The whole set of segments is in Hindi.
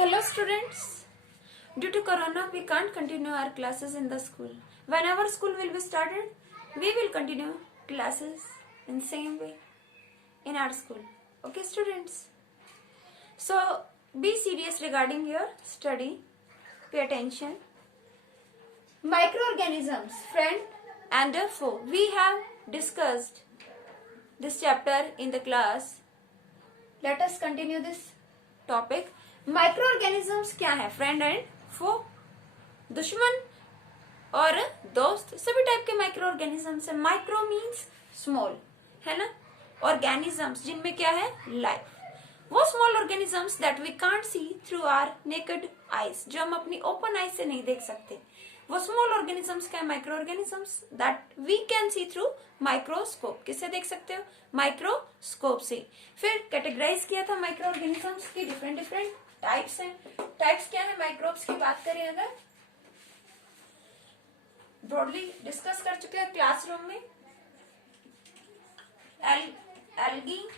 Hello students. Due to corona we can't continue our classes in the school. Whenever school will be started, we will continue classes in same way in our school. Okay students. So be serious regarding your study. Pay attention. Microorganisms, friend and foe. We have discussed this chapter in the class. Let us continue this topic. Microorganisms क्या है? फ्रेंड एंड फो, दुश्मन और दोस्त, सभी टाइप के माइक्रोऑर्गेनिजम्स है. माइक्रो मीन्स स्मॉल, है ना. ऑर्गेनिजम्स जिनमें क्या है? लाइफ. वो small organisms that we can't see through our naked eyes, जो हम अपनी ओपन आईज से नहीं देख सकते. वो स्मॉल ऑर्गेनिजम्स क्या है? Micro organisms that we can see through microscope. किससे देख सकते हो? माइक्रोस्कोप से. फिर कैटेगराइज किया था माइक्रो ऑर्गेनिजम्स की. डिफरेंट डिफरेंट टाइप्स हैं. टाइप्स क्या है? माइक्रोब्स की बात करें अगर, ब्रॉडली डिस्कस कर चुके हैं क्लासरूम में. Algae,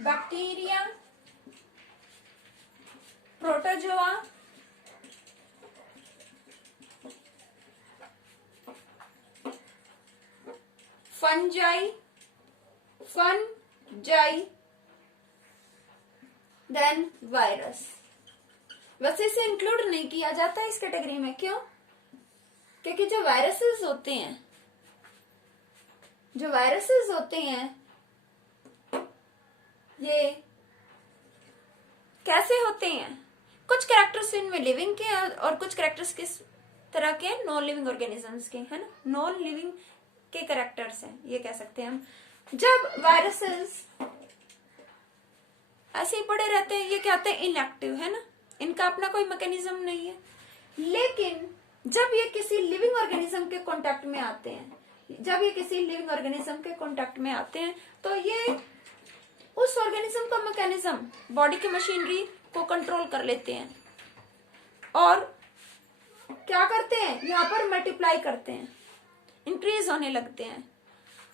bacteria, protozoa, fungi, then virus. वैसे इसे इंक्लूड नहीं किया जाता इस कैटेगरी में. क्यों? क्योंकि जो वायरसेस होते हैं ये कैसे होते हैं? कुछ कैरेक्टर्स इनमें लिविंग के और कुछ कैरेक्टर्स किस तरह के? नॉन लिविंग ऑर्गेनिजम्स के, है ना. नॉन लिविंग के कैरेक्टर्स हैं, ये कह सकते हैं हम. जब वायरसेस ऐसे ही पड़े रहते हैं, ये क्या होते हैं? इनएक्टिव, है ना. इनका अपना कोई मैकेनिज्म नहीं है. लेकिन जब ये किसी लिविंग ऑर्गेनिज्म के कांटेक्ट में आते हैं, तो ये उस ऑर्गेनिज्म का मैकेनिज्म, बॉडी की मशीनरी को कंट्रोल कर लेते हैं और क्या करते हैं? यहाँ पर मल्टीप्लाई करते हैं, इंक्रीज होने लगते हैं,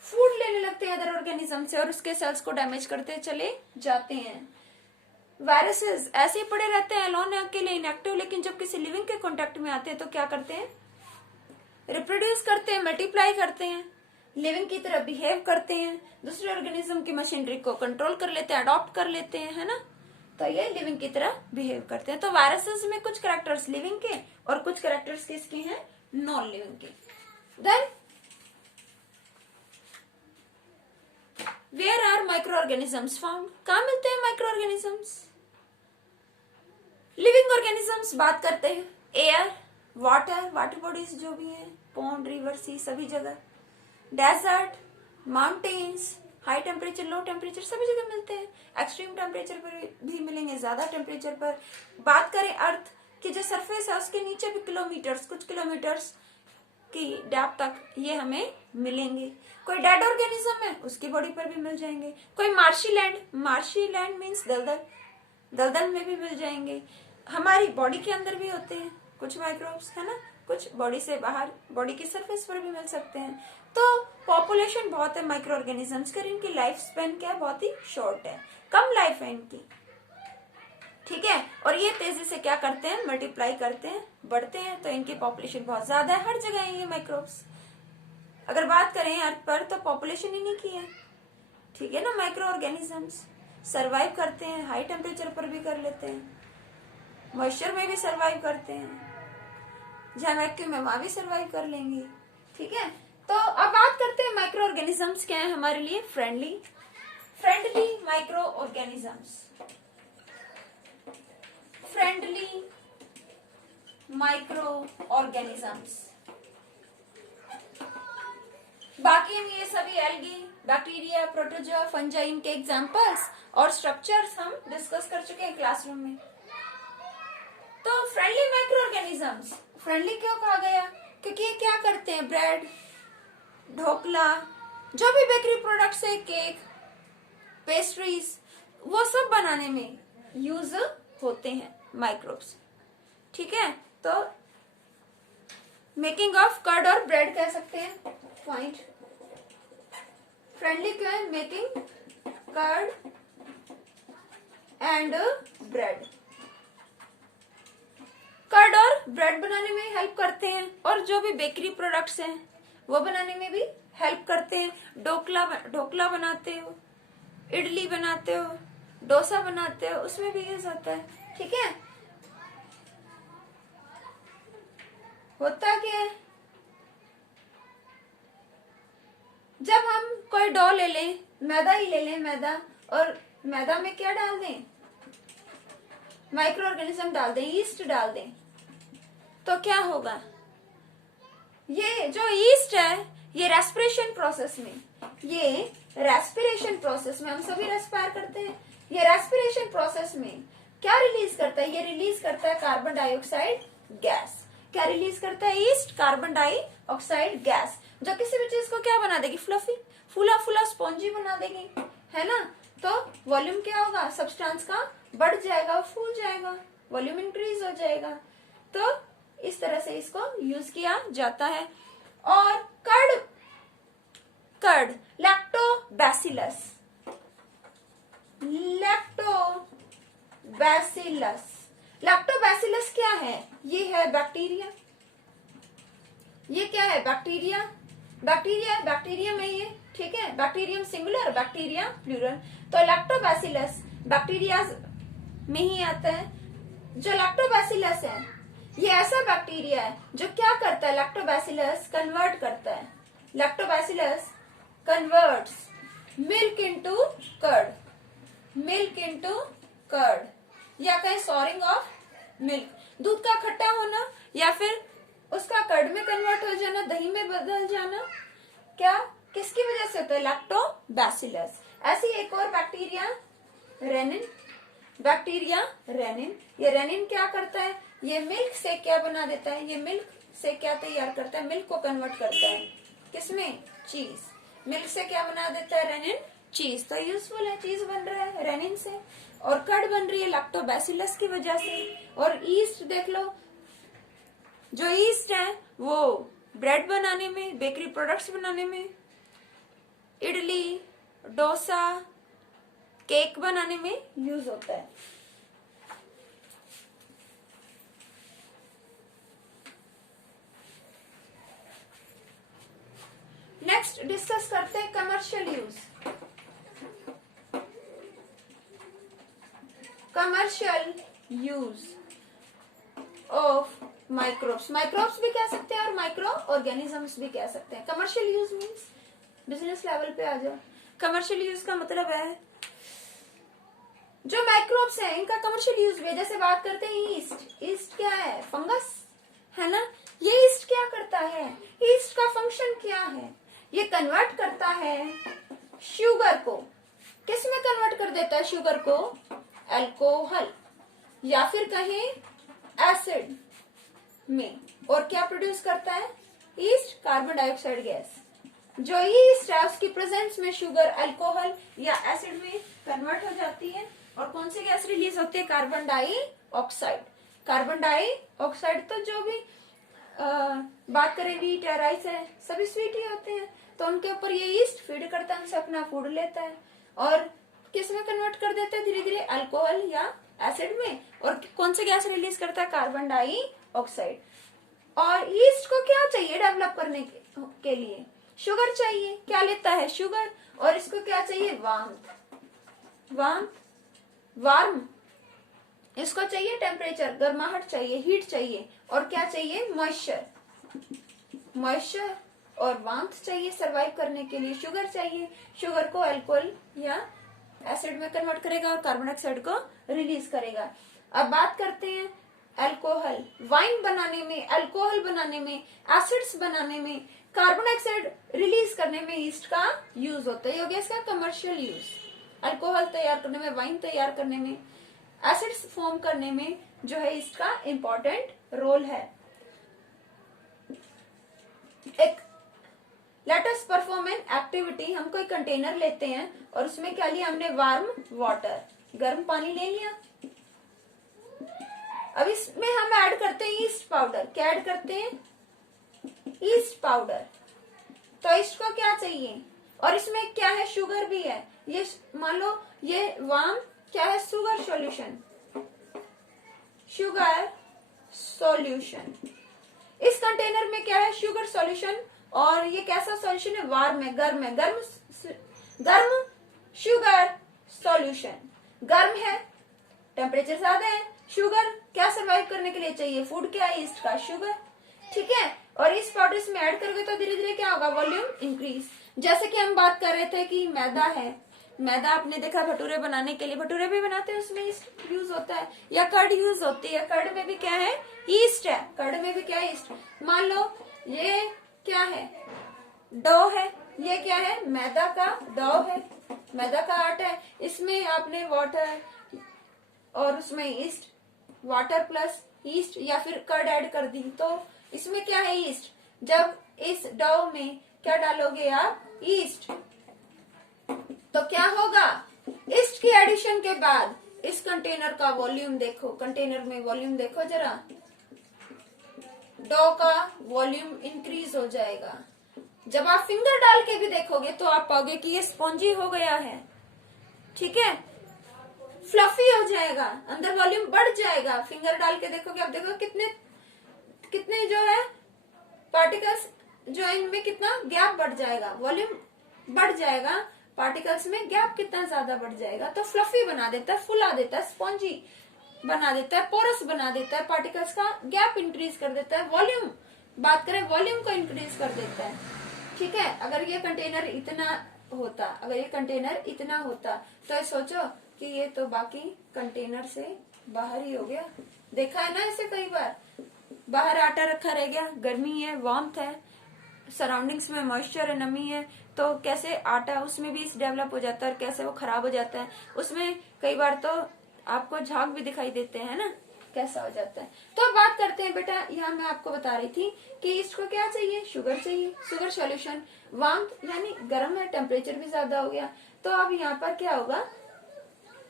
फूड लेने लगते हैं अदर ऑर्गेनिज्म से और उसके सेल्स को डैमेज करते चले जाते हैं. वायरसेस ऐसे ही पड़े रहते हैं अलोन, अकेले, इनएक्टिव. लेकिन जब किसी लिविंग के कांटेक्ट में आते हैं तो क्या करते हैं? रिप्रोड्यूस करते हैं, मल्टीप्लाई करते हैं, लिविंग की तरह बिहेव करते हैं, दूसरे ऑर्गेनिज्म की मशीनरी को कंट्रोल कर लेते हैं, अडॉप्ट कर लेते हैं, है ना. तो ये लिविंग की तरह बिहेव करते हैं. तो वायरसेस में कुछ कैरेक्टर्स लिविंग के और कुछ कैरेक्टर्स किसके हैं? नॉन लिविंग के. Then where are micro organisms found? कहाँ मिलते हैं माइक्रो ऑर्गेनिजम्स? लिविंग ऑर्गेनिजम्स बात करते हैं. एयर, वाटर बॉडीज जो भी हैं, पॉन्ड, रिवर, सी, सभी जगह. Desert, mountains, high temperature, low temperature, सभी जगह मिलते हैं. एक्सट्रीम टेम्परेचर पर भी मिलेंगे, ज्यादा टेम्परेचर पर. बात करें अर्थ की जो सरफेस है उसके नीचे भी कुछ किलोमीटर्स की डेप्थ तक ये हमें मिलेंगे. कोई डेड ऑर्गेनिज्म है उसकी बॉडी पर भी मिल जाएंगे. कोई मार्शी लैंड मीन्स दलदल में भी मिल जाएंगे. हमारी बॉडी के अंदर भी होते हैं कुछ माइक्रोब्स, है ना. कुछ बॉडी से बाहर, बॉडी की सरफेस पर भी मिल सकते हैं. तो पॉपुलेशन बहुत है माइक्रो ऑर्गेनिजम्स की. इनकी लाइफ स्पेन क्या है? बहुत ही शॉर्ट है, कम लाइफ है इनकी. ठीक है. और ये तेजी से क्या करते हैं? मल्टीप्लाई करते हैं, बढ़ते हैं. तो इनकी पॉपुलेशन बहुत ज्यादा है, हर जगह है ये माइक्रोब्स. अगर बात करें अर्थ पर तो पॉपुलेशन इन्हीं की है. ठीक है ना. माइक्रो ऑर्गेनिजम्स सर्वाइव करते हैं, हाई टेम्परेचर पर भी कर लेते हैं, मॉइस्चर में भी सर्वाइव करते हैं, जहां वैक्यूम में वहां भी सर्वाइव कर लेंगे. ठीक है. तो अब बात करते हैं माइक्रो ऑर्गेनिजम्स क्या है हमारे लिए? Friendly micro organisms. Friendly micro organisms. बाकी हम ये सभी एल्गी, बैक्टीरिया, प्रोटोजोआ, फंजाई के एग्जांपल्स और स्ट्रक्चर्स हम डिस्कस कर चुके हैं क्लासरूम में. तो फ्रेंडली माइक्रो ऑर्गेनिजम्स फ्रेंडली क्यों कहा गया? क्योंकि ये क्या करते हैं? ब्रेड, ढोकला, जो भी बेकरी प्रोडक्ट्स है, केक, पेस्ट्रीज, वो सब बनाने में यूज होते हैं माइक्रोब्स. ठीक है. तो मेकिंग ऑफ कर्ड और ब्रेड कह सकते हैं. पॉइंट फ्रेंडली क्यों है? Making curd and bread. Curd और ब्रेड बनाने में हेल्प करते हैं, और जो भी बेकरी प्रोडक्ट्स हैं वो बनाने में भी हेल्प करते हैं। ढोकला बनाते हो, इडली बनाते हो, डोसा बनाते हो, उसमें भी यूज होता है। ठीक है, होता क्या है, जब हम कोई डो ले लें, मैदा ही ले लें, मैदा, और मैदा में क्या डाल दें, माइक्रो ऑर्गेनिज्म डाल दें, ईस्ट डाल दें, तो क्या होगा, ये जो ईस्ट है ये रेस्पिरेशन प्रोसेस में, हम सभी रेस्पायर करते हैं, ये रेस्पिरेशन प्रोसेस में क्या रिलीज करता है, ये रिलीज करता है कार्बन डाइऑक्साइड गैस। क्या रिलीज करता है ईस्ट, कार्बन डाइऑक्साइड गैस, जो किसी भी चीज को क्या बना देगी, फ्लफी, फूला फूला स्पॉन्जी बना देगी, है ना। तो वॉल्यूम क्या होगा, सब्सटेंस का बढ़ जाएगा, फूल जाएगा, वॉल्यूम इंक्रीज हो जाएगा। तो इस तरह से इसको यूज किया जाता है। और कर्ड लैक्टोबैसिलस, लैक्टोबैसिलस क्या है, ये है बैक्टीरिया। ये क्या है, बैक्टीरिया में ये, ठीक है, बैक्टीरियम सिंगुलर, बैक्टीरिया प्लूरल। तो लैक्टोबैसिलस बैक्टीरिया में ही आता है। जो लैक्टोबैसिलस है ये ऐसा बैक्टीरिया है जो क्या करता है, लैक्टोबैसिलस कन्वर्ट करता है, lactobacillus converts milk into curd, या कहें सॉरिंग ऑफ मिल्क, दूध का खट्टा होना या फिर उसका कर्ड में कन्वर्ट हो जाना, दही में बदल जाना, क्या किसकी वजह से होता है, लैक्टोबैसिलस। ऐसी एक और बैक्टीरिया रेनिन, ये रेनिन क्या करता है, ये मिल्क से क्या बना देता है, ये मिल्क से क्या तैयार करता है, मिल्क को कन्वर्ट करता है किसमें, चीज, मिल्क से क्या बना देता है, रेनिन, चीज। तो यूजफुल है, चीज बन रहा है रेनिन से, और कर्ड बन रही है लैक्टोबैसिलस की वजह से। और ईस्ट देख लो, जो ईस्ट है वो ब्रेड बनाने में, बेकरी प्रोडक्ट्स बनाने में, इडली, डोसा, केक बनाने में यूज होता है। नेक्स्ट डिस्कस करते हैं कमर्शियल यूज ऑफ माइक्रोब्स भी कह सकते हैं और माइक्रो ऑर्गेनिजम्स भी कह सकते हैं। Commercial use means business level पे आ जाओ। कमर्शियल यूज का मतलब है जो माइक्रोब्स हैं इनका कमर्शियल यूज भी है। जैसे बात करते हैं ईस्ट क्या है, फंगस है ना। ये ईस्ट क्या करता है, ईस्ट का फंक्शन क्या है, ये कन्वर्ट करता है शुगर को, किस में कन्वर्ट कर देता है शुगर को, अल्कोहल या फिर कहें एसिड में। और क्या प्रोड्यूस करता है ईस्ट, कार्बन डाइऑक्साइड गैस। जो ईस्ट है उसकी प्रेजेंस में शुगर अल्कोहल या एसिड में कन्वर्ट हो जाती है और कौन सी गैस रिलीज होती है, कार्बन डाइऑक्साइड। कार्बन डाइऑक्साइड तो जो भी बात करें व्हीट है, राइस है, सभी स्वीट ही होते हैं, तो उनके ऊपर ये ईस्ट फीड करता है, उनसे अपना फूड लेता है और किस में कन्वर्ट कर देता है धीरे धीरे, अल्कोहल या एसिड में। और कौन सी गैस रिलीज करता है, कार्बन डाइऑक्साइड। और ईस्ट को क्या चाहिए डेवलप करने के लिए, शुगर चाहिए। क्या लेता है, शुगर। और इसको क्या चाहिए, वार्म। इसको चाहिए टेम्परेचर, गर्माहट चाहिए, हीट चाहिए। और क्या चाहिए, मॉइस्चर और वार्मथ चाहिए सरवाइव करने के लिए। शुगर चाहिए, शुगर को अल्कोहल या एसिड में कन्वर्ट करेगा और कार्बन डाइऑक्साइड को रिलीज करेगा। अब बात करते हैं अल्कोहल। वाइन बनाने में, अल्कोहल बनाने में, एसिड्स बनाने में, कार्बन डाइऑक्साइड रिलीज करने में ईस्ट का यूज होता है। ये हो गया इसका कमर्शियल यूज। अल्कोहल तैयार करने में, वाइन तैयार करने में, एसिड्स फॉर्म करने में जो है ईस्ट का इंपॉर्टेंट रोल है। एक let us perform an activity. हम कोई कंटेनर लेते हैं और उसमें क्या लिया हमने, वार्म वाटर, गर्म पानी ले लिया। अब इसमें हम ऐड करते हैं ईस्ट पाउडर। क्या ऐड करते हैं, ईस्ट पाउडर। तो ईस्ट को क्या चाहिए, और इसमें क्या है, शुगर भी है। ये मान लो ये वार्म क्या है? Sugar solution, sugar solution. इस कंटेनर में क्या है? Sugar solution. और ये कैसा सॉल्यूशन है? वार्म है, गर्म है, गर्म शुगर सॉल्यूशन। गर्म है, टेम्परेचर ज्यादा है। शुगर क्या सरवाइव करने के लिए चाहिए? फूड क्या है? ईस्ट का शुगर, ठीक है। और इस पाउडर इसमें ऐड करोगे तो धीरे धीरे क्या होगा? Volume increase. जैसे कि हम बात कर रहे थे कि मैदा है, मैदा आपने देखा भटूरे बनाने के लिए, भटूरे भी बनाते हैं, उसमें ईस्ट यूज होता है, या कर्ड यूज होती है। कर्ड में भी क्या है? ईस्ट है। कर्ड में भी क्या है? ईस्ट। मान लो ये क्या है? डो है। ये क्या है? मैदा का डो है, मैदा का आटा है। इसमें आपने वाटर और उसमें ईस्ट, वाटर प्लस ईस्ट या फिर कर्ड ऐड कर दी, तो इसमें क्या है? ईस्ट। जब इस डो में क्या डालोगे आप? ईस्ट, तो क्या होगा? ईस्ट की एडिशन के बाद इस कंटेनर का वॉल्यूम देखो, कंटेनर में वॉल्यूम देखो जरा, डो का वॉल्यूम इंक्रीज हो जाएगा। जब आप फिंगर डाल के भी देखोगे तो आप पाओगे कि ये स्पॉन्जी हो गया है, ठीक है, फ्लफी हो जाएगा, अंदर वॉल्यूम बढ़ जाएगा। फिंगर डाल के देखोगे, आप देखो कितने कितने जो है पार्टिकल्स, जो इनमें कितना गैप बढ़ जाएगा, वॉल्यूम बढ़ जाएगा, पार्टिकल्स में गैप कितना ज्यादा बढ़ जाएगा। तो फ्लफी बना देता है, फुला देता है, स्पॉन्जी बना देता है, पोरस बना देता है, पार्टिकल्स का गैप इंक्रीज कर देता है, वॉल्यूम, बात करें वॉल्यूम को इंक्रीज कर देता है, ठीक है। अगर ये कंटेनर इतना होता, अगर ये कंटेनर इतना होता, तो सोचो कि ये तो बाकी कंटेनर से बाहर ही हो गया। देखा है ना ऐसे कई बार, बाहर आटा रखा रह गया, गर्मी है, वार्मथ है, सराउंडिंग्स में मॉइस्चर है, नमी है, तो कैसे आटा उसमें भी डेवलप हो जाता है और कैसे वो खराब हो जाता है। उसमें कई बार तो आपको झाग भी दिखाई देते हैं ना, कैसा हो जाता है। तो अब बात करते हैं बेटा, यहाँ मैं आपको बता रही थी कि इसको क्या चाहिए? शुगर चाहिए, शुगर सॉल्यूशन। वार्मथ यानी गर्म है, टेम्परेचर भी ज्यादा हो गया, तो अब यहाँ पर क्या होगा?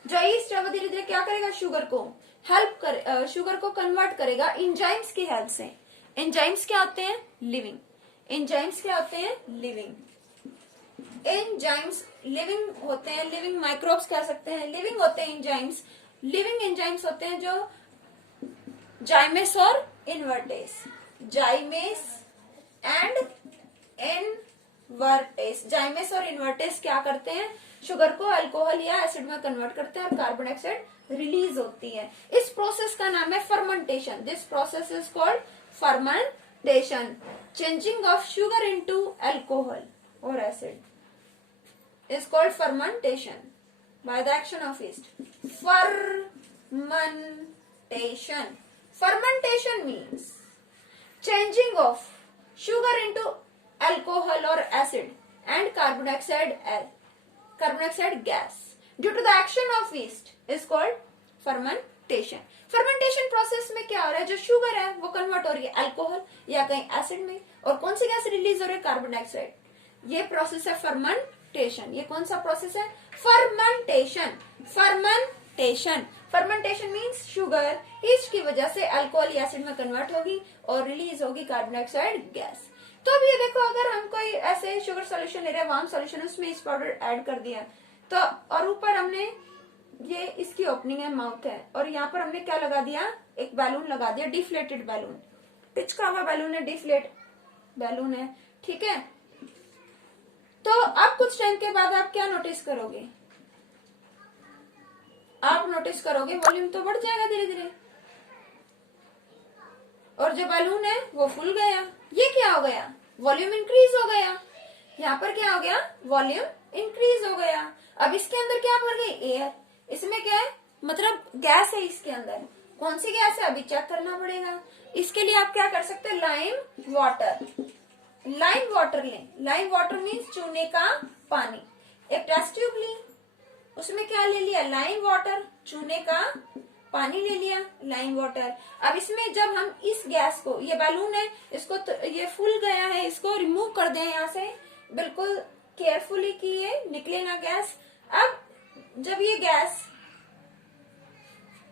जो ईस्ट है वो धीरे धीरे क्या करेगा? शुगर को हेल्प कर, शुगर को कन्वर्ट करेगा एंजाइम्स की हेल्प से। एंजाइम्स क्या होते हैं? लिविंग। एंजाइम्स क्या होते हैं? लिविंग। एंजाइम्स लिविंग होते हैं, लिविंग माइक्रोब्स कह सकते हैं, लिविंग होते हैं एंजाइम्स। लिविंग एंजाइम्स होते हैं जो जाइमेस और invertase, zymase and invertase. Zymase और इन्वर्टेस क्या करते हैं? शुगर को अल्कोहल या एसिड में कन्वर्ट करते हैं और कार्बन डाइऑक्साइड रिलीज होती है। इस प्रोसेस का नाम है fermentation. This process is called fermentation. Changing of sugar into alcohol और acid is called fermentation by the action of yeast. Fermentation. Fermentation means changing of sugar into alcohol or acid and carbon dioxide gas due to the action of yeast is called fermentation. fermentation process में क्या हो रहा है? जो शुगर है वो कन्वर्ट हो रही है अल्कोहल या कहीं एसिड में, और कौन सी गैस रिलीज हो रही है? Carbon dioxide. ये प्रोसेस है फर्मेंटेशन। ये कौन सा प्रोसेस है? Fermentation. Fermentation, fermentation means sugar east की वजह से अल्कोहल या एसिड में कन्वर्ट होगी और रिलीज होगी कार्बन डाइऑक्साइड गैस। तो अब ये देखो, अगर हम कोई ऐसे शुगर सॉल्यूशन ले रहे हैं, वार्म सॉल्यूशन, उसमें इस पाउडर ऐड कर दिया, तो और ऊपर हमने ये इसकी ओपनिंग है, माउथ है, और यहाँ पर हमने क्या लगा दिया? एक बैलून लगा दिया, डिफ्लेटेड बैलून, पिचका हुआ बैलून है, डिफ्लेट बैलून है, ठीक है। तो अब कुछ टाइम के बाद आप क्या नोटिस करोगे? आप नोटिस करोगे वॉल्यूम तो बढ़ जाएगा धीरे धीरे, और जो बैलून है वो फूल गया। ये क्या हो गया? वॉल्यूम इंक्रीज हो गया। यहाँ पर क्या हो गया? वॉल्यूम इंक्रीज हो गया। अब इसके अंदर क्या भर गई? एयर। इसमें क्या है? मतलब गैस है इसके अंदर। कौन सी गैस है? अभी चेक करना पड़ेगा। इसके लिए आप क्या कर सकते हैं? Lime water. लाइम वाटर लें। लाइम वाटर मीन्स चूने का पानी। एक टेस्ट ट्यूब ली, उसमें क्या ले लिया? लाइम वाटर, चूने का पानी ले लिया, लाइम वाटर। अब इसमें जब हम इस गैस को, ये बैलून है, इसको तो ये फूल गया है, इसको रिमूव कर दें यहाँ से, बिल्कुल केयरफुली कि ये निकले ना गैस। अब जब ये गैस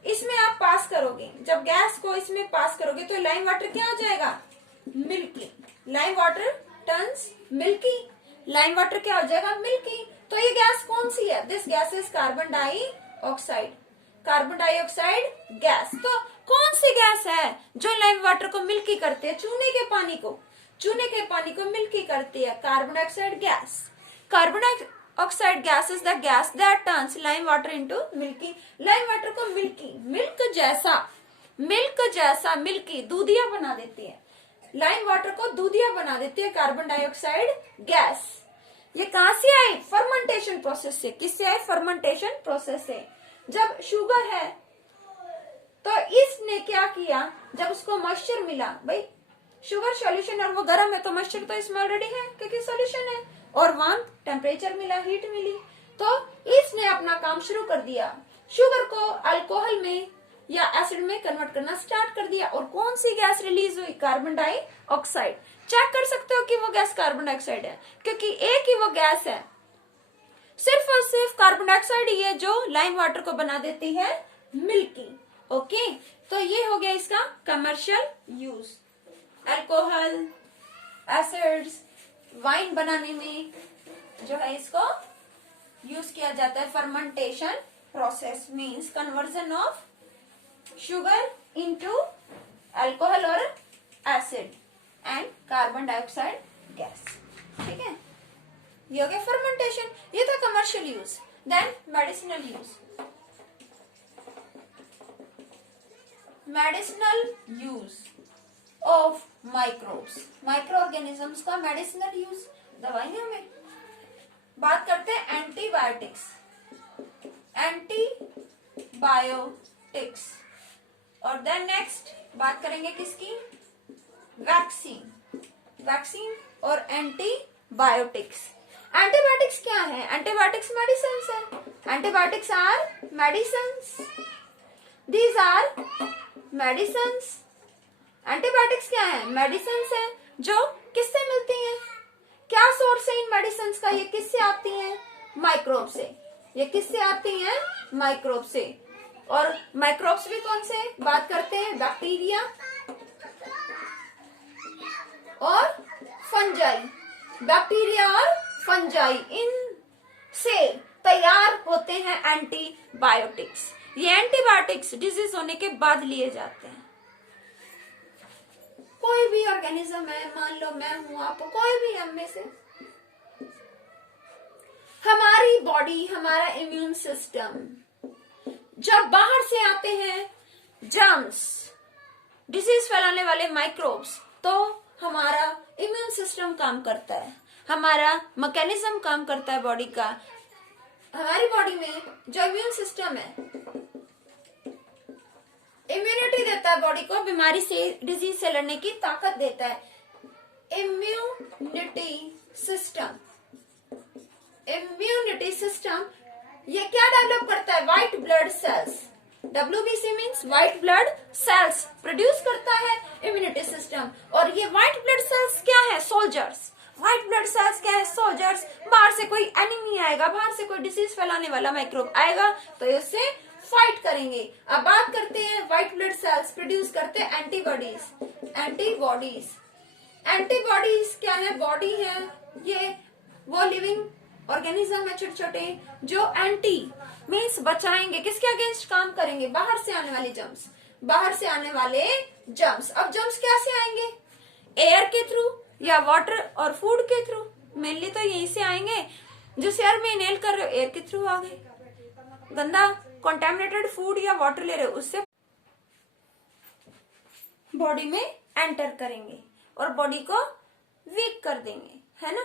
इसमें आप पास करोगे, जब गैस को इसमें पास करोगे तो लाइम वाटर क्या हो जाएगा? Milky. Lime water turns milky. Lime water क्या हो जाएगा? मिल्की। तो ये गैस कौन सी है? This gas is carbon dioxide. Oxide, carbon dioxide gas. तो कौन सी गैस है जो लाइम वाटर को मिल्की करती है? चूने के पानी को मिल्की करती है, carbon dioxide gas. Carbon dioxide gas is the gas that turns lime water into milky. Lime water को मिल्की, मिल्क जैसा मिल्की, दूधिया बना देती है। लाइम वाटर को दूधिया बना देती है कार्बन डाइऑक्साइड गैस। ये कहां से आई? फर्मेंटेशन प्रोसेस से। किससे आई? फर्मेंटेशन प्रोसेस से। जब शुगर है तो इसने क्या किया, जब उसको मॉइस्चर मिला, भाई शुगर सॉल्यूशन और वो गर्म है तो मॉइस्चर तो इसमें ऑलरेडी है क्योंकि सॉल्यूशन है, और वहां टेम्परेचर मिला, हीट मिली, तो इसने अपना काम शुरू कर दिया, शुगर को अल्कोहल में या एसिड में कन्वर्ट करना स्टार्ट कर दिया। और कौन सी गैस रिलीज हुई? Carbon dioxide. चेक कर सकते हो कि वो गैस कार्बन डाइऑक्साइड है, क्योंकि एक ही वो गैस है, सिर्फ और सिर्फ कार्बन डाइऑक्साइड ही है जो लाइम वाटर को बना देती है मिल्की। ओके, तो ये हो गया इसका commercial use. Alcohol, acids, wine बनाने में जो है इसको यूज किया जाता है। Fermentation process means conversion of sugar into alcohol और acid and carbon dioxide gas. ठीक है, ये हो गया फर्मेंटेशन, ये था commercial use. Then medicinal use. Medicinal use of microbes, micro organisms का मेडिसिनल यूज, दवाइयों में। बात करते हैं एंटीबायोटिक्स, और देन नेक्स्ट बात करेंगे किसकी? वैक्सीन और एंटीबायोटिक्स। एंटीबायोटिक्स क्या है? एंटीबायोटिक्स मेडिसिन्स है। Antibiotics are medicines, these are medicines. Antibiotics क्या है? मेडिसिन्स है जो किससे मिलती हैं? क्या सोर्स है इन मेडिसिन्स का? ये किससे आती हैं? माइक्रोब से। ये किससे आती हैं? माइक्रोब से। और माइक्रोब्स भी कौन से बात करते हैं? बैक्टीरिया और फंजाई। बैक्टीरिया और फंजाई, इन से तैयार होते हैं एंटीबायोटिक्स। ये एंटीबायोटिक्स डिजीज होने के बाद लिए जाते हैं। कोई भी ऑर्गेनिज्म है, मान लो मैं हूं, आप, कोई भी हम में से, हमारी बॉडी, हमारा इम्यून सिस्टम, जब बाहर से आते हैं जर्म्स, डिजीज फैलाने वाले माइक्रोब्स, तो हमारा इम्यून सिस्टम काम करता है, हमारा मैकेनिज्म काम करता है बॉडी का। हमारी बॉडी में जो इम्यून सिस्टम है, इम्यूनिटी देता है बॉडी को, बीमारी से, डिजीज से लड़ने की ताकत देता है। इम्यूनिटी सिस्टम ये क्या डेवलप करता है? White blood cells. WBC means white blood cells produce करता है इम्यूनिटी सिस्टम। और ये व्हाइट ब्लड सेल्स क्या है? सोल्जर्स। व्हाइट ब्लड सेल्स क्या है? सोल्जर्स। बाहर से कोई एनिमी आएगा, बाहर से कोई डिसीज फैलाने वाला माइक्रोब आएगा तो ये उससे फाइट करेंगे। अब बात करते हैं व्हाइट ब्लड सेल्स प्रोड्यूस करते हैं एंटीबॉडीज क्या है? बॉडी है, ये वो लिविंग ऑर्गेनिज्म है छोटे छोटे जो एंटी मीन्स बचाएंगे, किसके अगेंस्ट काम करेंगे? बाहर से आने वाले जर्म्स। अब जर्म्स कैसे आएंगे? एयर के थ्रू या वाटर और फूड के थ्रू। मेनली तो यहीं से आएंगे। जिस एयर में इनहेल कर रहे हो, एयर के थ्रू आ गए। गंदा कॉन्टेमिनेटेड फूड या वाटर ले रहे हो, उससे बॉडी में एंटर करेंगे और बॉडी को वीक कर देंगे, है ना।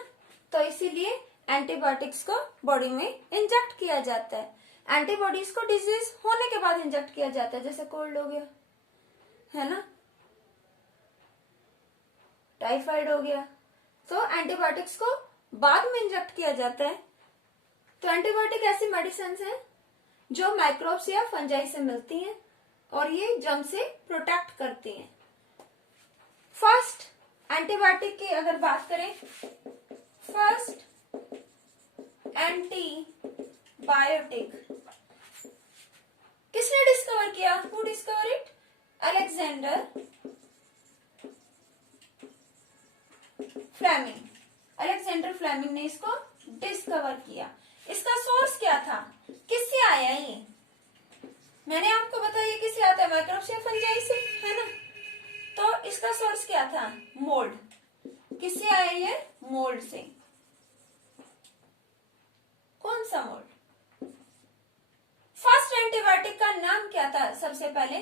तो इसीलिए एंटीबायोटिक्स को बॉडी में इंजेक्ट किया जाता है। एंटीबॉडीज को डिजीज होने के बाद इंजेक्ट किया जाता है, जैसे कोल्ड हो गया, है ना, टाइफाइड हो गया, तो एंटीबायोटिक्स को बाद में इंजेक्ट किया जाता है। तो एंटीबायोटिक ऐसी मेडिसिन है जो माइक्रोब्स या फंजाई से मिलती हैं और ये जर्म से प्रोटेक्ट करती हैं। फर्स्ट एंटीबायोटिक की अगर बात करें, फर्स्ट एंटीबायोटिक किसने डिस्कवर किया? Who discover it? Alexander Fleming ने इसको डिस्कवर किया। इसका सोर्स क्या था? किससे आया ये? मैंने आपको बताया किससे आता है, माइक्रोब से, फंजाई से, है ना। तो इसका सोर्स क्या था, मोल्ड। किससे आया ये, मोल्ड से। कौन सा मोल्ड। फर्स्ट एंटीबायोटिक का नाम क्या था सबसे पहले,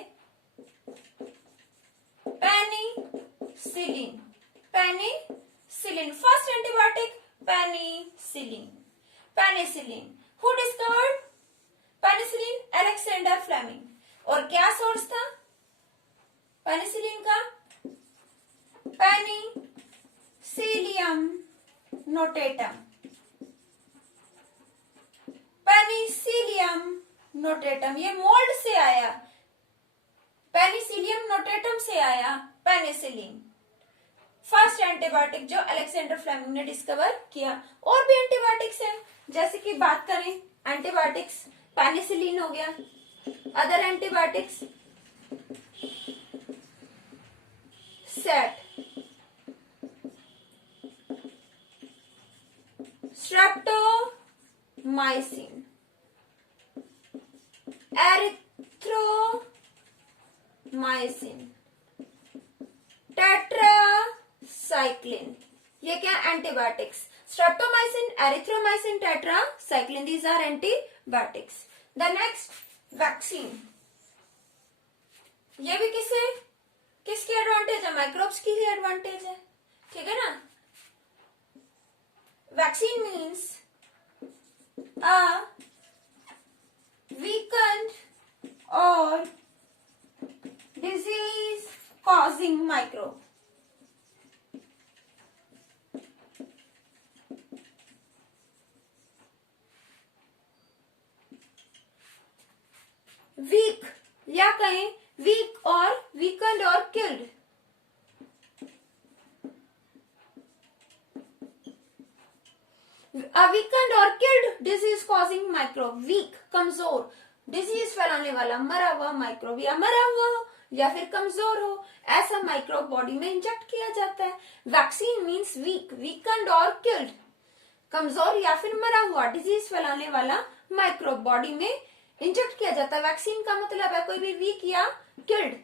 penicillin. Penicillin, first antibiotic penicillin. Penicillin, who discovered penicillin, Alexander Fleming. और क्या सोर्स था पेनिसिलिन का, पेनिसिलियम नोटेटम। पेनिसिलियम नोटेटम, ये मोल्ड से आया, पेनिसिलियम नोटेटम से आया पेनिसिलिन, फर्स्ट एंटीबायोटिक जो अलेक्जेंडर फ्लेमिंग ने डिस्कवर किया। और भी एंटीबायोटिक्स हैं, जैसे कि बात करें एंटीबायोटिक्स, पेनिसिलिन हो गया। Other antibiotics, set, streptomycin, erythromycin, tetracycline. ये क्या antibiotics, streptomycin, erythromycin, tetracycline, these are antibiotics. The next, vaccine. ये भी किसकी एडवांटेज है, माइक्रोब्स की ही एडवांटेज है, ठीक है ना। Vaccine means a weakened or disease causing microbe। Weak या कहें वीक और वीकेंड और किल्ड। वीकेंड और killed disease causing microbe, weak कमजोर, डिजीज फैलाने वाला मरा हुआ माइक्रोब, या मरा हुआ हो या फिर कमजोर हो, ऐसा माइक्रोब बॉडी में इंजेक्ट किया जाता है। वैक्सीन मीन्स वीक, वीकेंड और किल्ड, कमजोर या फिर मरा हुआ डिजीज फैलाने वाला माइक्रोब बॉडी में इंजेक्ट किया जाता है। वैक्सीन का मतलब है कोई भी वीक या किल्ड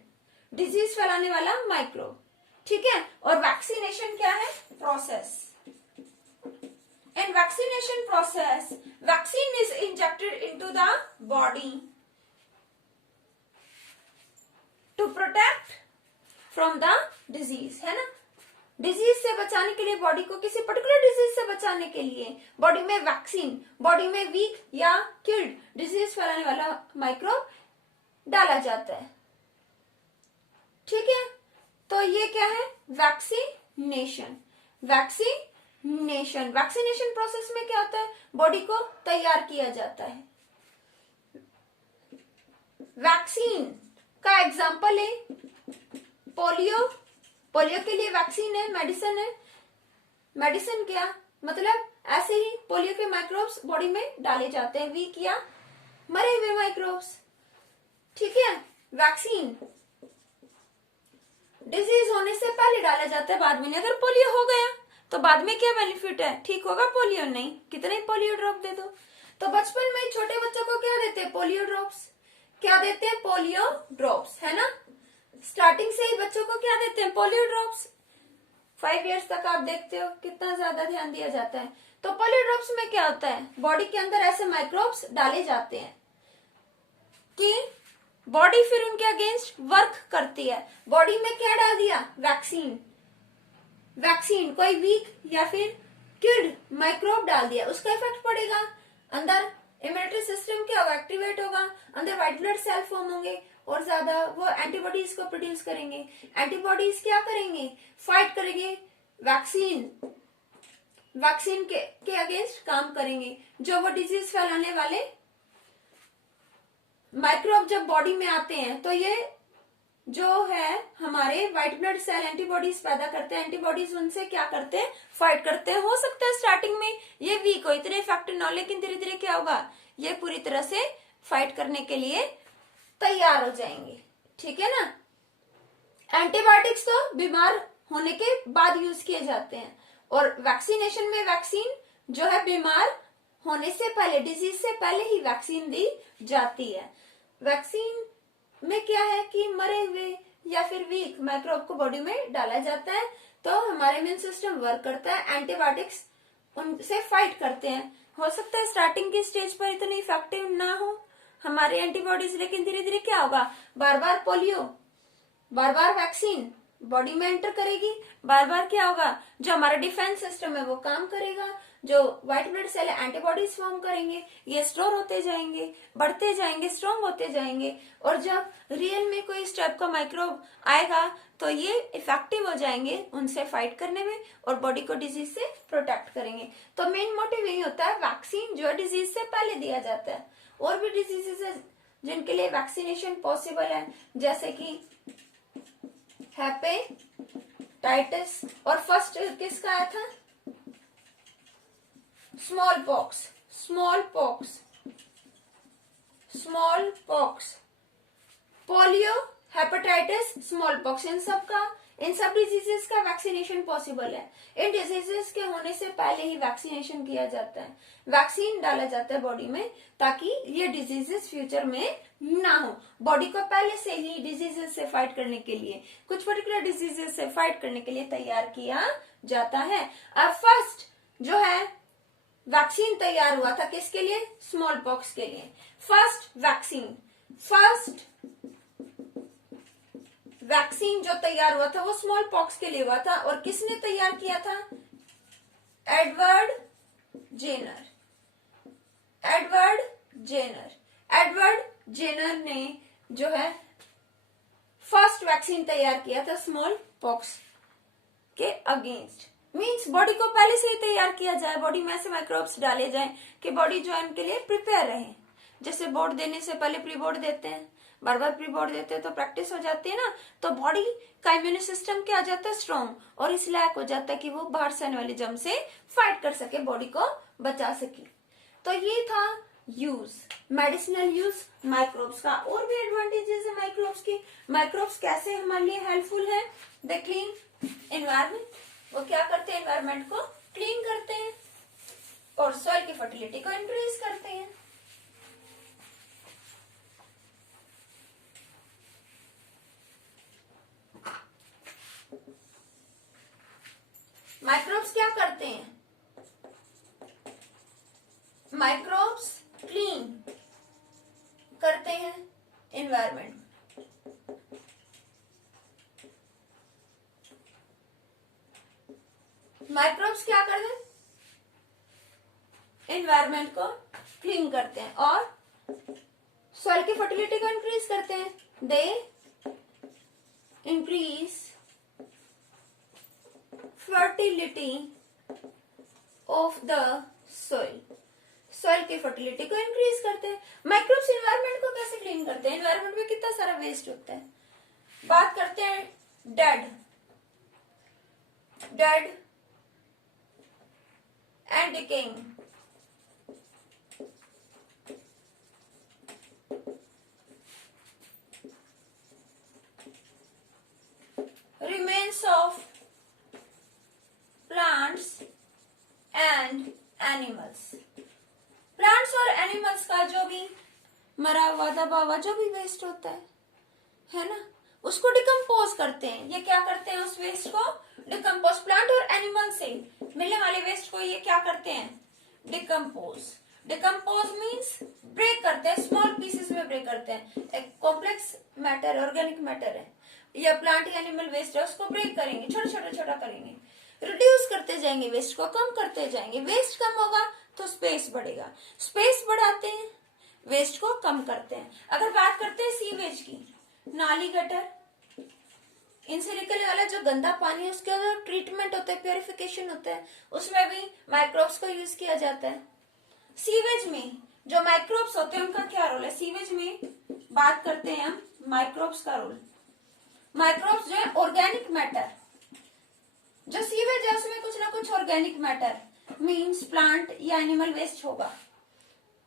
डिजीज फैलाने वाला माइक्रोब, ठीक है। और वैक्सीनेशन क्या है, process. In vaccination process, vaccine is injected into the body to protect from the disease, है ना। डिजीज से बचाने के लिए, बॉडी को किसी पर्टिकुलर डिजीज से बचाने के लिए बॉडी में वैक्सीन, बॉडी में वीक या किल्ड डिजीज फैलाने वाला माइक्रोब डाला जाता है, ठीक है। तो ये क्या है, वैक्सीनेशन। वैक्सीनेशन प्रोसेस में क्या होता है, बॉडी को तैयार किया जाता है। वैक्सीन का एग्जाम्पल है पोलियो। पोलियो के लिए वैक्सीन है, मेडिसिन है। मेडिसिन क्या मतलब, ऐसे ही पोलियो के माइक्रोब्स बॉडी में डाले जाते हैं, वीक या मरे हुए माइक्रोब्स, ठीक है। वैक्सीन डिजीज होने से पहले डाला जाता है, बाद में नहीं। अगर पोलियो हो गया तो बाद में क्या बेनिफिट है, ठीक होगा पोलियो, नहीं कितने पोलियो ड्रॉप दे दो। तो बचपन में छोटे बच्चों को क्या देते हैं, पोलियो ड्रॉप्स। क्या देते हैं, पोलियो ड्रॉप्स, है ना। स्टार्टिंग से ही बच्चों को क्या देते हैं, पोलियो ड्रॉप्स। 5 इयर्स तक आप देखते हो कितना ज्यादा ध्यान दिया जाता है। तो पोलियो ड्रॉप्स में क्या होता है, बॉडी के अंदर ऐसे माइक्रोब्स डाले जाते हैं कि बॉडी फिर उनके अगेंस्ट वर्क करती है। बॉडी में क्या डाल दिया, वैक्सीन। वैक्सीन कोई वीक या फिर किल्ड माइक्रोब डाल दिया, उसका इफेक्ट पड़ेगा अंदर, इम्यूनिटी सिस्टम क्या होगा, एक्टिवेट होगा, अंदर व्हाइट ब्लड सेल फॉर्म होंगे और ज्यादा वो एंटीबॉडीज को प्रोड्यूस करेंगे। एंटीबॉडीज क्या करेंगे, फाइट करेंगे वैक्सीन के अगेंस्ट काम करेंगे। जो वो डिजीज फैलाने वाले माइक्रोब जब बॉडी में आते हैं तो ये जो है हमारे व्हाइट ब्लड सेल एंटीबॉडीज पैदा करते हैं। एंटीबॉडीज उनसे क्या करते हैं, फाइट करते हैं। हो सकता है स्टार्टिंग में ये वीक हो, इतने इफेक्टिव ना हो, लेकिन धीरे धीरे क्या होगा, ये पूरी तरह से फाइट करने के लिए तैयार हो जाएंगे, ठीक है ना। एंटीबायोटिक्स तो बीमार होने के बाद यूज किए जाते हैं, और वैक्सीनेशन में वैक्सीन जो है बीमार होने से पहले, डिजीज से पहले ही वैक्सीन दी जाती है। वैक्सीन में क्या है कि मरे हुए या फिर वीक माइक्रोब को बॉडी में डाला जाता है, तो हमारा इम्यून सिस्टम वर्क करता है, एंटीबायोटिक्स उनसे फाइट करते हैं। हो सकता है स्टार्टिंग की स्टेज पर इतनी इफेक्टिव ना हो हमारे एंटीबॉडीज, लेकिन धीरे धीरे क्या होगा, बार बार पोलियो, बार बार वैक्सीन बॉडी में एंटर करेगी, बार बार क्या होगा, जो हमारा डिफेंस सिस्टम है वो काम करेगा, जो white blood cell antibodies form करेंगे, ये स्टोर होते जाएंगे, बढ़ते जाएंगे, स्ट्रॉन्ग होते जाएंगे, और जब रियल में कोई इस टाइप का माइक्रोब आएगा तो ये इफेक्टिव हो जाएंगे उनसे फाइट करने में और बॉडी को डिजीज से प्रोटेक्ट करेंगे। तो मेन मोटिव यही होता है, वैक्सीन जो डिजीज से पहले दिया जाता है। और भी डिजीजेस है जिनके लिए वैक्सीनेशन पॉसिबल है, जैसे कि हेपेटाइटिस, और फर्स्ट किसका आया था, smallpox, smallpox, smallpox, polio, hepatitis, smallpox, इन सब डिजीजेस का वैक्सीनेशन पॉसिबल है। इन डिजीजेस के होने से पहले ही वैक्सीनेशन किया जाता है, वैक्सीन डाला जाता है बॉडी में, ताकि ये डिजीजेस फ्यूचर में ना हो। बॉडी को पहले से ही डिजीजेस से फाइट करने के लिए, कुछ पर्टिकुलर डिजीजेस से फाइट करने के लिए तैयार किया जाता है। अब फर्स्ट जो है वैक्सीन तैयार हुआ था किसके लिए, स्मॉल पॉक्स के लिए। फर्स्ट वैक्सीन जो तैयार हुआ था वो स्मॉल पॉक्स के लिए हुआ था, और किसने तैयार किया था, एडवर्ड जेनर ने जो है फर्स्ट वैक्सीन तैयार किया था स्मॉल पॉक्स के अगेंस्ट। मीन्स बॉडी को पहले से ही तैयार किया जाए, बॉडी में ऐसे माइक्रोब्स डाले जाए कि बॉडी जो है उनके लिए प्रिपेयर रहे। जैसे बोर्ड देने से पहले प्री बोर्ड देते हैं, बार बार प्री बोर्ड देते हैं तो प्रैक्टिस हो जाती है ना, तो बॉडी का इम्यून सिस्टम क्या आ जाता है, स्ट्रॉन्ग, और इस लायक हो जाता है कि वो बाहर से आने वाली जम से फाइट कर सके, बॉडी को बचा सके। तो ये था यूज, मेडिसिनल यूज माइक्रोब्स का। और भी एडवांटेजेस है माइक्रोब्स की। माइक्रोब्स कैसे हमारे लिए हेल्पफुल है, दे क्लीन एनवायरमेंट, वो क्या करते हैं, एनवायरमेंट को क्लीन करते हैं और सॉइल की फर्टिलिटी को इंक्रीज करते हैं। माइक्रोब्स क्या करते हैं, माइक्रोब्स क्लीन करते हैं एनवायरमेंट। माइक्रोब्स क्या करते हैं, एनवायरमेंट को क्लीन करते हैं और सॉइल की फर्टिलिटी को इंक्रीज करते हैं। They increase fertility of the soil, soil की फर्टिलिटी को इंक्रीज करते हैं। माइक्रोब्स एनवायरमेंट को कैसे क्लीन करते हैं, एनवायरमेंट में कितना सारा वेस्ट होता है। बात करते हैं dead and decaying, remains of plants and animals। Plants और एनिमल्स का जो भी मरा हुआ दबा हुआ जो भी वेस्ट होता है ना, उसको डिकम्पोज करते हैं। ये क्या करते हैं, उस वेस्ट को डिकम्पोज, प्लांट और एनिमल से मिलने वाले वेस्ट को ये क्या करते हैं, डिकम्पोज मीन्स ब्रेक करते हैं, स्मॉल पीसेस में ब्रेक करते हैं। एक कॉम्प्लेक्स मैटर, ऑर्गेनिक मैटर है या प्लांट या एनिमल वेस्ट है, उसको ब्रेक करेंगे, छोटा करेंगे, रिड्यूस करते जाएंगे, वेस्ट को कम करते जाएंगे। वेस्ट कम होगा तो स्पेस बढ़ेगा, स्पेस बढ़ाते हैं, वेस्ट को कम करते हैं। अगर बात करते हैं सीवेज की, नाली गटर इनसे निकलने वाला जो गंदा पानी है उसका जो ट्रीटमेंट होता है, प्योरिफिकेशन होता है, उसमें भी माइक्रोब्स को यूज किया जाता है। सीवेज में जो माइक्रोब्स होते हैं उनका क्या रोल है, सीवेज में बात करते हैं हम माइक्रोब्स का रोल। माइक्रोब्स जो है ऑर्गेनिक मैटर, जो सीवेज है उसमें कुछ ना कुछ ऑर्गेनिक मैटर मींस प्लांट या एनिमल वेस्ट होगा,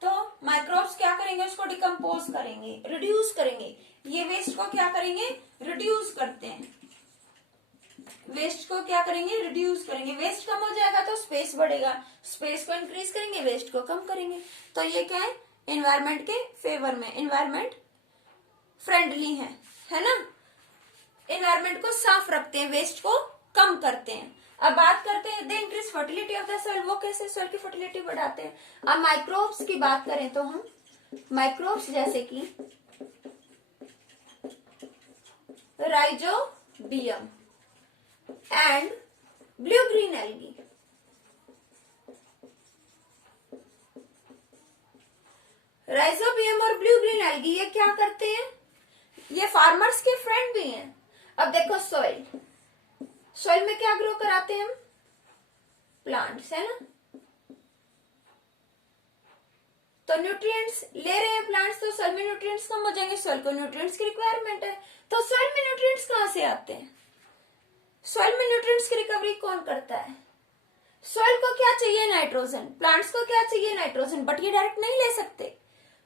तो माइक्रोब्स क्या करेंगे, उसको डिकम्पोज करेंगे, रिड्यूस करेंगे। ये वेस्ट को क्या करेंगे, रिड्यूस करते हैं, वेस्ट को क्या करेंगे, रिड्यूस करेंगे। वेस्ट कम हो जाएगा तो स्पेस बढ़ेगा, स्पेस को इंक्रीज करेंगे, वेस्ट को कम करेंगे। तो ये क्या है, एनवायरमेंट के फेवर में, एनवायरमेंट फ्रेंडली हैं, है ना, एनवायरमेंट को साफ रखते हैं, वेस्ट को कम करते हैं। अब बात करते हैं they increase fertility of the soil, वो कैसे सॉइल की फर्टिलिटी बढ़ाते हैं। अब माइक्रोब्स की बात करें तो हम माइक्रोब्स जैसे कि rhizobium and blue green algae, rhizobium और ब्लू ग्रीन एल्गी ये क्या करते हैं, ये फार्मर्स के फ्रेंड भी हैं। अब देखो सॉइल, सॉइल में क्या ग्रो कराते हैं हम, प्लांट्स, है ना, तो न्यूट्रिएंट्स ले रहे हैं प्लांट्स, तो सॉइल में न्यूट्रिएंट्स कम हो जाएंगे, सॉइल को न्यूट्रिएंट्स की रिक्वायरमेंट है, तो सॉइल में न्यूट्रिएंट्स कहां से आते हैं, सॉइल में न्यूट्रिएंट्स की रिकवरी कौन करता है, सॉइल को क्या चाहिए, नाइट्रोजन, प्लांट्स को क्या चाहिए, नाइट्रोजन, बट ये डायरेक्ट नहीं ले सकते,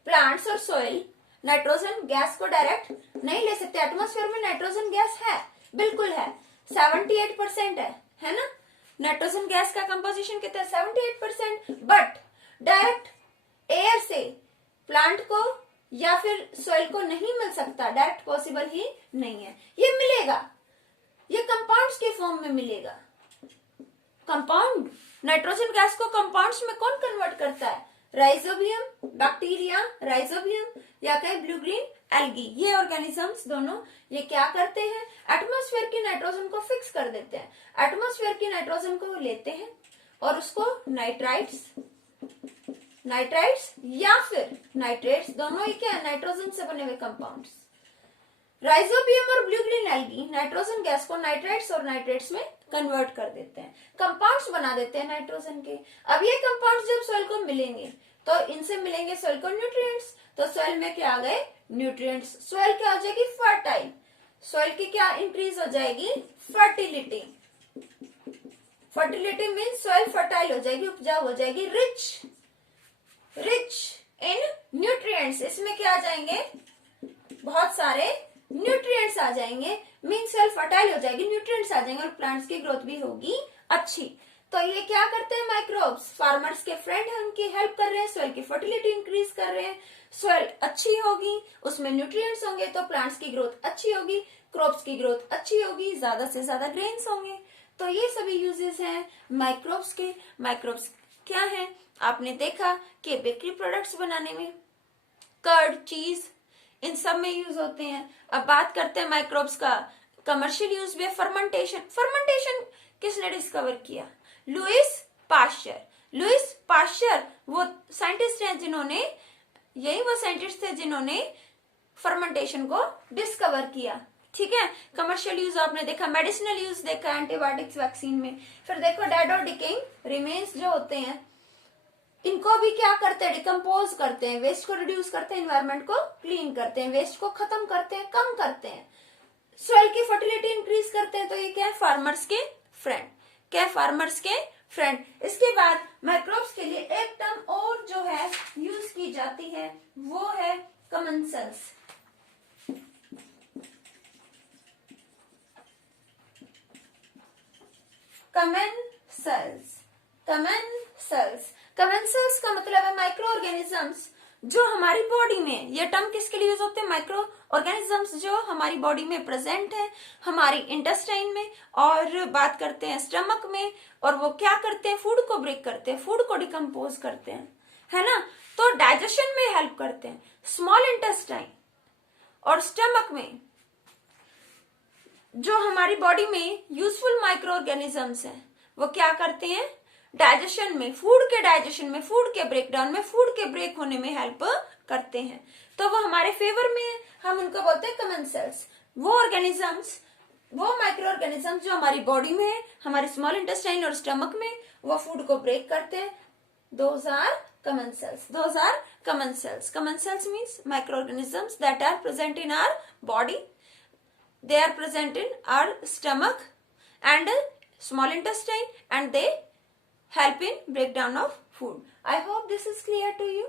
प्लांट्स और सॉइल नाइट्रोजन गैस को डायरेक्ट नहीं ले सकते। एटमॉस्फेयर में नाइट्रोजन गैस है, बिल्कुल है, 78% है ना, नाइट्रोजन गैस का कंपोजिशन कितना है, 78%, बट डायरेक्ट एयर से प्लांट को या फिर सॉइल को नहीं मिल सकता, डायरेक्ट पॉसिबल ही नहीं है। ये मिलेगा, ये कंपाउंड्स के फॉर्म में मिलेगा। कंपाउंड, नाइट्रोजन गैस को कंपाउंड्स में कौन कन्वर्ट करता है, राइजोबियम, बैक्टीरिया, राइजोबियम या कहीं ब्लू ग्रीन एल्गी, ये ऑर्गेनिजम्स दोनों ये क्या करते हैं, एटमॉस्फेयर की नाइट्रोजन को फिक्स कर देते हैं, एटमॉस्फेयर की नाइट्रोजन को लेते हैं और उसको नाइट्राइट्स या फिर नाइट्रेट्स, दोनों ही क्या है, नाइट्रोजन से बने हुए कंपाउंड्स। राइजोबियम और blue green algae nitrogen gas को नाइट्राइट्स और नाइट्रेट्स में कन्वर्ट कर देते हैं, कंपाउंड्स बना देते हैं नाइट्रोजन के। अब ये कंपाउंड्स जब सॉइल को मिलेंगे तो इनसे मिलेंगे सॉइल को न्यूट्रिएंट्स, तो सॉइल में क्या आ गए, न्यूट्रिएंट्स, सॉइल क्या हो जाएगी, फर्टाइल, सॉइल की क्या इंक्रीज हो जाएगी, fertility, fertility means soil fertile हो जाएगी, उपजाऊ हो जाएगी, रिच इन न्यूट्रिएंट्स, इसमें क्या आ जाएंगे, बहुत सारे न्यूट्रिएंट्स आ जाएंगे, मीन्स सॉइल फर्टाइल हो जाएगी, न्यूट्रिएंट्स आ जाएंगे और प्लांट्स की ग्रोथ भी होगी अच्छी। तो ये क्या करते हैं, माइक्रोब्स फार्मर्स के फ्रेंड है, उनकी हेल्प कर रहे हैं, सॉइल की फर्टिलिटी इंक्रीज कर रहे हैं, सॉइल अच्छी होगी, उसमें न्यूट्रिएंट्स होंगे तो प्लांट्स की ग्रोथ अच्छी होगी, क्रॉप्स की ग्रोथ अच्छी होगी, ज्यादा से ज्यादा ग्रेन्स होंगे। तो ये सभी यूजेस हैं माइक्रोब्स के। माइक्रोब्स क्या है, आपने देखा कि बेकरी प्रोडक्ट्स बनाने में, कर्ड, चीज, इन सब में यूज होते हैं। अब बात करते हैं माइक्रोब्स का कमर्शियल यूज भी है, फर्मेंटेशन। फर्मेंटेशन किसने डिस्कवर किया, लुइस पाश्चर। लुइस पाश्चर वो साइंटिस्ट हैं जिन्होंने, यही वो साइंटिस्ट थे जिन्होंने फर्मेंटेशन को डिस्कवर किया, ठीक है। कमर्शियल यूज आपने देखा, मेडिसिनल यूज देखा एंटीबायोटिक्स, वैक्सीन में। फिर देखो डेड और डिकेइंग रिमेन्स जो होते हैं, इनको भी क्या करते हैं, डिकम्पोज करते हैं, वेस्ट को रिड्यूस करते हैं, एनवायरमेंट को क्लीन करते हैं, वेस्ट को खत्म करते हैं, कम करते हैं, सॉइल की फर्टिलिटी इंक्रीज करते हैं। तो ये क्या है, फार्मर्स के फ्रेंड, क्या है, फार्मर्स के फ्रेंड। इसके बाद माइक्रोब्स के लिए एक टर्म और जो है यूज की जाती है वो है कमेंसल्स। कमेंसल्स, कमेंसल्स, कमेंसल्स का मतलब है माइक्रो ऑर्गेनिजम्स जो हमारी बॉडी में, ये टर्म किसके लिए यूज होते हैं, माइक्रो ऑर्गेनिजम्स जो हमारी बॉडी में प्रेजेंट है, हमारी इंटेस्टाइन में, और बात करते हैं स्टमक में, और वो क्या करते हैं, फूड को ब्रेक करते हैं, फूड को डिकम्पोज करते हैं, है ना, तो डाइजेशन में हेल्प करते हैं। स्मॉल इंटेस्टाइन और स्टमक में जो हमारी बॉडी में यूजफुल माइक्रो ऑर्गेनिजम्स हैं वो क्या करते हैं, डाइजेशन में, फूड के डाइजेशन में, फूड के ब्रेकडाउन में, फूड के ब्रेक होने में हेल्प करते हैं। तो वो हमारे फेवर में है, हम उनको बोलते हैं कमेंसल्स। वो ऑर्गेनिजम्स, वो माइक्रो ऑर्गेनिजम्स जो हमारी बॉडी में है, हमारे स्मॉल इंटेस्टाइन और स्टमक में, वो फूड को ब्रेक करते हैं, those are commensals. Those are commensals. Commensals means microorganisms that are present in our body. They are present in our stomach and small intestine, and they help in breakdown of food. I hope this is clear to you.